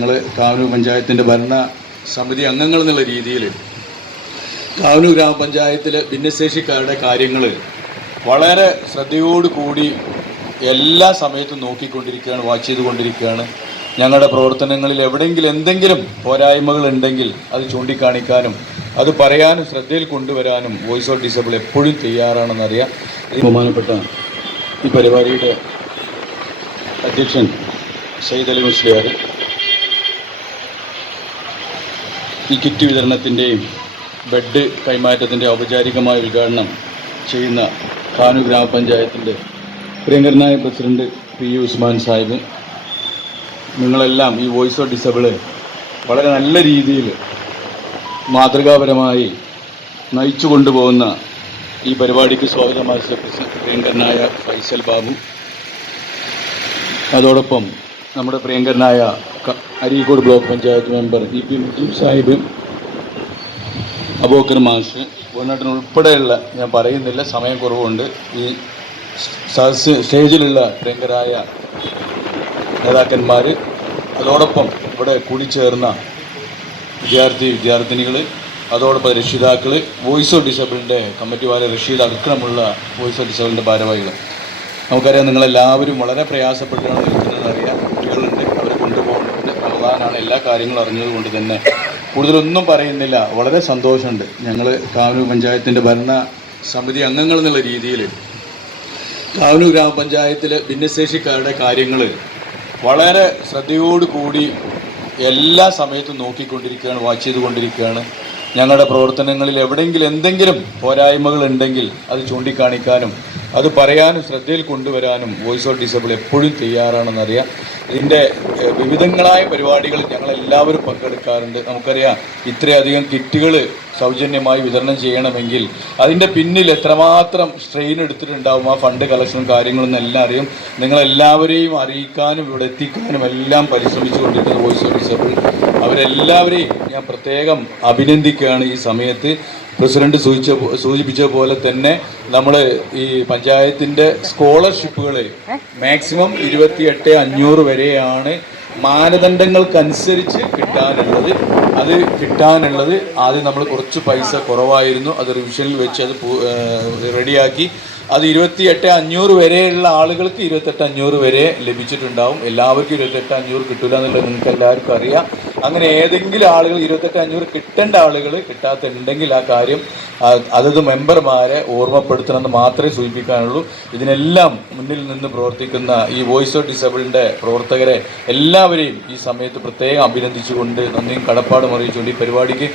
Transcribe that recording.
ഞങ്ങൾ കാവനൂർ പഞ്ചായത്തിന്റെ ഭരണ സമിതി അംഗങ്ങൾ എന്നുള്ള രീതിയിൽ കാവനൂർ ഗ്രാമപഞ്ചായത്തിലെ ഭിന്നശേഷിക്കാരുടെ കാര്യങ്ങൾ വളരെ കൂടി എല്ലാ സമയത്തും നോക്കിക്കൊണ്ടിരിക്കുകയാണ് വാച്ച് ചെയ്തുകൊണ്ടിരിക്കുകയാണ്. ഞങ്ങളുടെ പ്രവർത്തനങ്ങളിൽ എവിടെയെങ്കിലും എന്തെങ്കിലും പോരായ്മകൾ ഉണ്ടെങ്കിൽ അത് ചൂണ്ടിക്കാണിക്കാനും അത് പറയാനും ശ്രദ്ധയിൽ കൊണ്ടുവരാനും വോയിസ് ഓഫ് ഡിസബിൾ എപ്പോഴും തയ്യാറാണെന്നറിയാം. ബഹുമാനപ്പെട്ട ഈ പരിപാടിയുടെ അധ്യക്ഷൻ സയ്യിദ് അലി മുസ്ലിയാർ ഈ കിറ്റ് വിതരണത്തിന്റെയും ബെഡ് കൈമാറ്റത്തിന്റെ ഔപചാരികമായ ഉദ്ഘാടനം ചെയ്യുന്ന കാനു ഗ്രാമപഞ്ചായത്തിന്റെ പ്രിയങ്കരനായ president P U Usman Sahib. നിങ്ങളെല്ലാം ഈ വോയിസ് ഓഫ് ഡിസബിൾ വളരെ നല്ല രീതിയിൽ മാതൃകാപരമായി നയിച്ചു കൊണ്ടുപോകുന്ന ഈ പരിപാടിക്ക് സ്വാഗതം ആശംസിച്ച പ്രിയങ്കരനായ ഫൈസൽ ബാബു. അതോടൊപ്പം നമ്മുടെ പ്രിയങ്കരനായ Areekode block panchayat member E P Mujeeb Sahib Abokkar മാഷ് വയനാട്ടിനുൾപ്പെടെയുള്ള ഞാൻ പറയുന്നില്ല സമയം കുറവുണ്ട്. ഈ സ്റ്റേജിലുള്ള പ്രിയങ്കരായ നേതാക്കന്മാർ അതോടൊപ്പം ഇവിടെ കൂടിച്ചേർന്ന വിദ്യാർത്ഥി വിദ്യാർത്ഥിനികൾ അതോടൊപ്പം രക്ഷിതാക്കൾ വോയിസ് ഓഫ് ഡിസബിളിന്റെ കമ്മിറ്റി വാര റഷീദ് അടക്കമുള്ള വോയിസ് ഓഫ് ഡിസബിളിന്റെ ഭാരവാഹികൾ നമുക്കറിയാം നിങ്ങളെല്ലാവരും വളരെ പ്രയാസപ്പെട്ടാണ് നിൽക്കുന്നതെന്ന് അറിയാം അവർ അവരെ കൊണ്ടുപോകുന്നുണ്ട് റമദാനാണ് എല്ലാ കാര്യങ്ങളും അറിഞ്ഞത് കൊണ്ട് തന്നെ കൂടുതലൊന്നും പറയുന്നില്ല. വളരെ സന്തോഷമുണ്ട്. ഞങ്ങൾ കാവനൂർ പഞ്ചായത്തിന്റെ ഭരണ സമിതി അംഗങ്ങൾ എന്നുള്ള രീതിയിൽ കാവനൂർ ഗ്രാമപഞ്ചായത്തിലെ ഭിന്നശേഷിക്കാരുടെ കാര്യങ്ങൾ വളരെ കൂടി എല്ലാ സമയത്തും നോക്കിക്കൊണ്ടിരിക്കുകയാണ് വാച്ച് ചെയ്തുകൊണ്ടിരിക്കുകയാണ്. ഞങ്ങളുടെ പ്രവർത്തനങ്ങളിൽ എവിടെയെങ്കിലും എന്തെങ്കിലും പോരായ്മകൾ ഉണ്ടെങ്കിൽ അത് ചൂണ്ടിക്കാണിക്കാനും അത് പറയാനും ശ്രദ്ധയിൽ കൊണ്ടുവരാനും വോയിസ് ഓഫ് ഡിസബിൾ എപ്പോഴും തയ്യാറാണെന്നറിയാം. ഇതിന്റെ വിവിധങ്ങളായ പരിപാടികൾ ഞങ്ങളെല്ലാവരും പങ്കെടുക്കാറുണ്ട്. നമുക്കറിയാം ഇത്രയധികം കിറ്റുകൾ സൗജന്യമായി വിതരണം ചെയ്യണമെങ്കിൽ അതിന്റെ പിന്നിൽ എത്രമാത്രം സ്ട്രെയിൻ എടുത്തിട്ടുണ്ടാവും ആ ഫണ്ട് കളക്ഷനും കാര്യങ്ങളും എല്ലാം അറിയും. നിങ്ങളെല്ലാവരെയും അറിയിക്കാനും ഇവിടെ എത്തിക്കാനും എല്ലാം പരിശ്രമിച്ചു കൊണ്ടിരിക്കുന്ന വോയിസ് ഓഫീസർ അവരെല്ലാവരെയും ഞാൻ പ്രത്യേകം അഭിനന്ദിക്കുകയാണ് ഈ സമയത്ത്. പ്രസിഡന്റ് സൂചിച്ച സൂചിപ്പിച്ച പോലെ തന്നെ നമ്മൾ ഈ പഞ്ചായത്തിന്റെ സ്കോളർഷിപ്പുകൾ മാക്സിമം ഇരുപത്തി എട്ട് അഞ്ഞൂറ് വരെയാണ് മാനദണ്ഡങ്ങൾക്കനുസരിച്ച് കിട്ടാനുള്ളത്. അത് കിട്ടാനുള്ളത് ആദ്യം നമ്മൾ കുറച്ച് പൈസ കുറവായിരുന്നു. അത് റിവിഷനിൽ വെച്ച് അത് റെഡിയാക്കി. അത് ഇരുപത്തിയെട്ട് അഞ്ഞൂറ് വരെയുള്ള ആളുകൾക്ക് ഇരുപത്തെട്ട് അഞ്ഞൂറ് വരെ ലഭിച്ചിട്ടുണ്ടാവും. എല്ലാവർക്കും ഇരുപത്തെട്ട് അഞ്ഞൂറ് കിട്ടില്ല എന്നുള്ളത് നിങ്ങൾക്ക് എല്ലാവർക്കും അറിയാം. അങ്ങനെ ഏതെങ്കിലും ആളുകൾ ഇരുപത്തെട്ട് അഞ്ഞൂറ് കിട്ടേണ്ട ആളുകൾ കിട്ടാത്തുണ്ടെങ്കിൽ ആ കാര്യം അതത് മെമ്പർമാരെ ഓർമ്മപ്പെടുത്തണമെന്ന് മാത്രമേ സൂചിപ്പിക്കാനുള്ളൂ. ഇതിനെല്ലാം മുന്നിൽ നിന്ന് പ്രവർത്തിക്കുന്ന ഈ വോയിസ് ഓഫ് ഡിസബിളിന്റെ പ്രവർത്തകരെ എല്ലാവരെയും ഈ സമയത്ത് പ്രത്യേകം അഭിനന്ദിച്ചുകൊണ്ട് നന്ദിയും കടപ്പാടും അറിയിച്ചുകൊണ്ട് ഈ പരിപാടിക്ക്